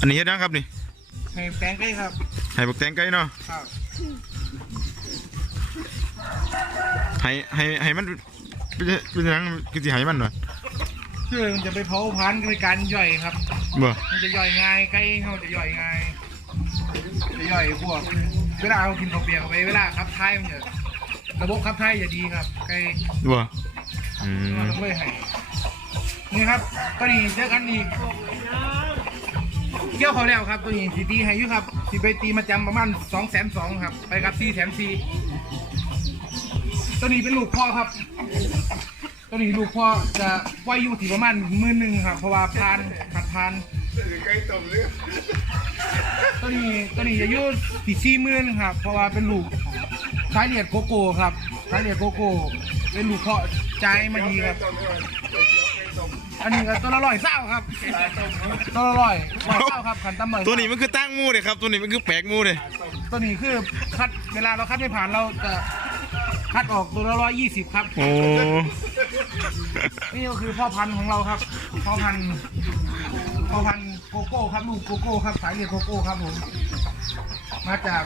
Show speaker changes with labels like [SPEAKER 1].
[SPEAKER 1] อันนี้เฮ็ดยังครับนี่
[SPEAKER 2] ให้แตงไก่ครับ
[SPEAKER 1] ให้บักแตงไก่เนาะ
[SPEAKER 2] ครับ
[SPEAKER 1] ให้ให้ให้มันเป็นเป็นหยังคือสิให้มันเนาะ
[SPEAKER 2] คือมันจะไปเผาพันธุ์ในการย่อยครับ
[SPEAKER 1] บ่
[SPEAKER 2] มันจะย่อยง่ายไก่เขาจะย่อยง่ายจะย่อยพวกเวลาเรากินข้าวเปียกเข้าไปเวลาขับท้ายมันจะระบบขับท้ายจะดีครับไก่
[SPEAKER 1] บ่อืม
[SPEAKER 2] มันต้องเลยให้นี่ครับก็นี่เจอกันอีกเกี่ยวเขาแล้วครับ ตัวนี้สีตีให้อยุครับสีไปตีมาจำประมาณสองแสนสองครับ ไปกับสี่แสนสี่ตัวนี้เป็นลูกพ่อครับ ตัวนี้ลูกพ่อจะไว้อยู่ที่ประมาณหมื่นหนึ่งครับ เพราะว่าพานขัดพานตัวนี้ตัวนี้จะอยู่ที่สี่หมื่นครับ เพราะว่าเป็นลูกสายเหลียดโกโก้ครับสายเหลียดโกโก้เป็นลูกพาะใจมาดีครับ อันนี้ก็ตัวละร้อยเศร้าครับตัวละร้อยร้อยเศร้าครับขันตำหน่อย
[SPEAKER 1] ตัวนี้มันคือตั้งหมูเด้ครับ ตัวนี้มันคือแปลกหมูเด้
[SPEAKER 2] ตัวนี้คือคัดเวลาเราคัดไม่ผ่านเราจะคัดออกตัวละร้อยยี่สิบครับ
[SPEAKER 1] โอ้
[SPEAKER 2] นี่ก็คือพ่อพันธุ์ของเราครับพ่อพันธุ์พ่อพันธุ์โกโก้ครับลูกโกโก้ครับสายเลือดโกโก้ครับผมมาจาก